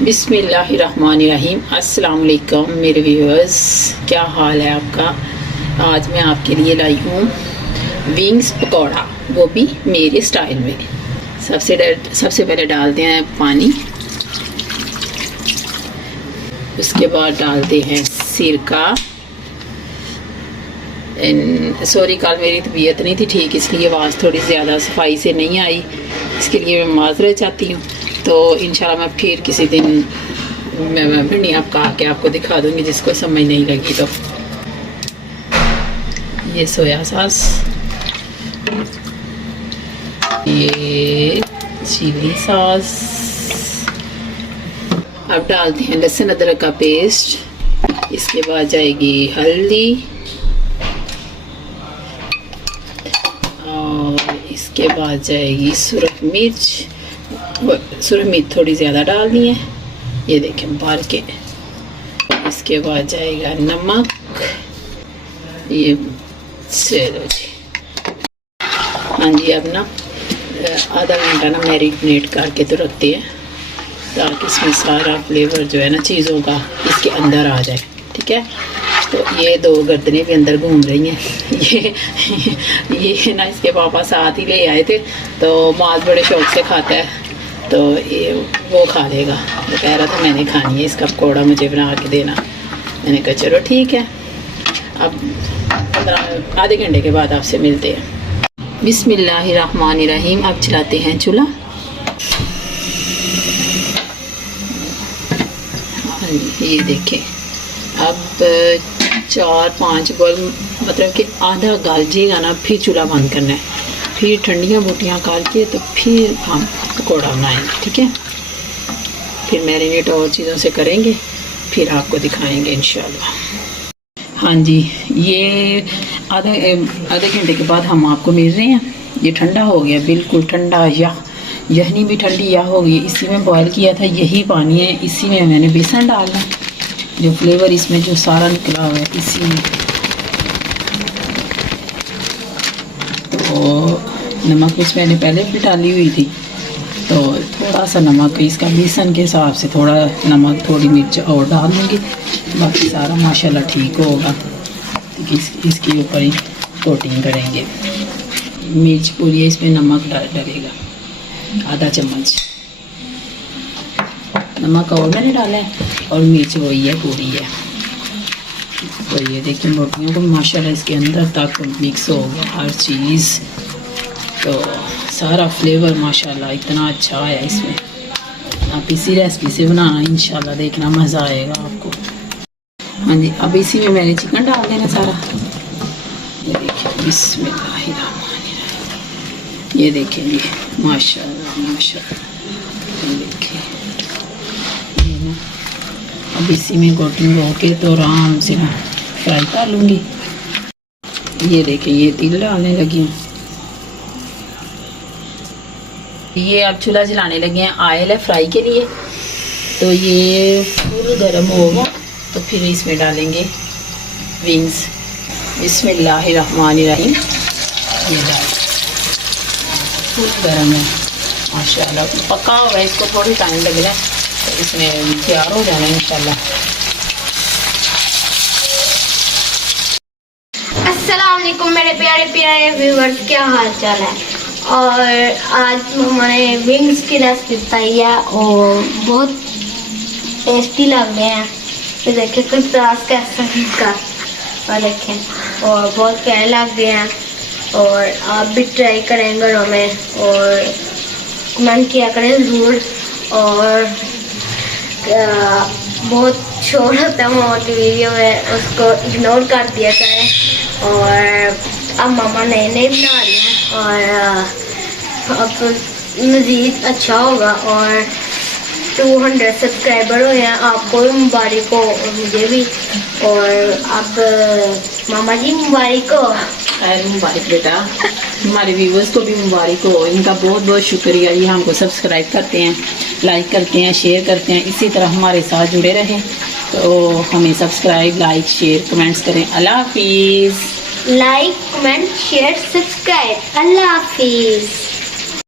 बिस्मिल्लाहिर्रहमानिर्रहीम। अस्सलाम वालेकुम मेरे व्यूअर्स, क्या हाल है आपका। आज मैं आपके लिए लाई हूँ विंग्स पकौड़ा, वो भी मेरे स्टाइल में। सबसे पहले डालते हैं पानी, उसके बाद डालते हैं सिरका। सॉरी, कल मेरी तबीयत नहीं थी ठीक, इसलिए आवाज़ थोड़ी ज़्यादा सफाई से नहीं आई, इसके लिए मैं माज़रत चाहती हूँ। तो इंशाल्लाह मैं फिर किसी दिन मैं भिंडी पका के आपको दिखा दूँगी, जिसको समझ नहीं लगी तो। ये सोया सॉस, ये चिली सॉस। अब डालते हैं लहसुन अदरक का पेस्ट, इसके बाद जाएगी हल्दी, और इसके बाद जाएगी सुरख मिर्च। सुरख मिर्च थोड़ी ज़्यादा डालनी है, ये देखें भर के। इसके बाद जाएगा नमक, ये चलो जी। हाँ जी, अब ना आधा घंटा ना मैरिनेट करके तो रखते हैं, ताकि इसमें सारा फ्लेवर जो है ना चीज़ों का इसके अंदर आ जाए। ठीक है, तो ये दो गर्दनें भी अंदर घूम रही हैं। ये ना इसके पापा साथ ही ले आए थे, तो माज बड़े शौक से खाता है, तो ये वो खा लेगा। वो कह रहा था मैंने खानी है, इसका पकौड़ा मुझे बना के देना। मैंने कहा चलो ठीक है। अब आधे घंटे के बाद आपसे मिलते हैं। बिस्मिल्लाहिर्रहमानिर्रहीम। अब चलाते हैं चूल्हा। ये देखें, अब 4-5 बॉल, मतलब कि आधा गल जाएगा ना, फिर चूल्हा बंद करना है। फिर ठंडियाँ बोटियाँ काट के तो फिर हम पकौड़ा बनाएंगे। ठीक है, फिर मैरिनेट और चीज़ों से करेंगे, फिर आपको दिखाएंगे इंशाल्लाह। हाँ जी, ये आधे घंटे के बाद हम आपको मिल रहे हैं। ये ठंडा हो गया, बिल्कुल ठंडा, या यखनी भी ठंडी या हो गई। इसी में बॉयल किया था, यही पानी है, इसी में मैंने बेसन डालना, जो फ्लेवर इसमें जो सारा निकला हुआ है इसी में। तो नमक मिर्च मैंने पहले भी डाली हुई थी, तो थोड़ा सा नमक इसका बेसन के हिसाब से थोड़ा नमक, थोड़ी मिर्च और डाल दूँगी। बाकी सारा माशाल्लाह ठीक होगा। इसके ऊपर ही कोटिंग करेंगे। मिर्च पूरी है, इसमें नमक डलेगा आधा चम्मच नमक और मैंने डाला है, और मिर्च वही है, पूरी है। तो ये देखिए रोटियों को माशाल्लाह इसके अंदर तक मिक्स हो गया हर चीज़, तो सारा फ्लेवर माशाल्लाह इतना अच्छा आया इसमें। आप इसी रेसिपी से बनाना इंशाल्लाह, देखना मज़ा आएगा आपको। हाँ जी, अब इसी में मैंने चिकन डाल देना सारा। ये देखिए, बिस्मिल्लाहिर्रहमानिर्रहीम। ये देखें, ये माशाल्लाह माशाल्लाह। ये देखिए, ये ना अब इसी में कोटिंग होके तो आराम से मैं फ्राई कर लूँगी। ये देखें, ये तिल डालने लगी हूँ। ये अब चूल्हा जलाने लगे हैं, ऑयल है फ्राई के लिए। तो ये फुल गर्म होगा तो फिर इसमें डालेंगे विंग्स। बिस्मिल्लाहिर्रहमानिर्रहीम। ये डाल, फुल गर्म है माशाल्लाह, पका हुआ है, इसको थोड़ी टाइम लग रहा है, तो इसमें तैयार हो जाना है इंशाल्लाह। अस्सलाम वालेकुम मेरे प्यारे प्यारे व्यूअर्स, क्या हाल चाल है। और आज हमारे विंग्स की रेसिपी बताई है और बहुत टेस्टी लग रहे हैं। तो देखिए कंट्रास्ट कैसा है इसका, और देखें, और बहुत प्यारे लग रहे हैं। और आप भी ट्राई करें घरों में, और कमेंट किया करें ज़रूर। और बहुत शोर होता है हमारी वीडियो में, उसको इग्नोर कर दिया करें। और अब मामा नए नए बना रही हैं, और अब मज़ीद अच्छा होगा। और 200 सब्सक्राइबर हुए हैं, आपको भी मुबारक हो और मुझे भी। और अब मामा जी मुबारक हो। खैर मुबारक बेटा, हमारे व्यूवर्स को भी मुबारक हो। इनका बहुत बहुत शुक्रिया, ये हमको सब्सक्राइब करते हैं, लाइक करते हैं, शेयर करते हैं। इसी तरह हमारे साथ जुड़े रहें। तो हमें सब्सक्राइब, लाइक, शेयर, कमेंट्स करें। अल्लाह हाफिज़। Like, comment, share, subscribe. अल्लाह हाफिज़।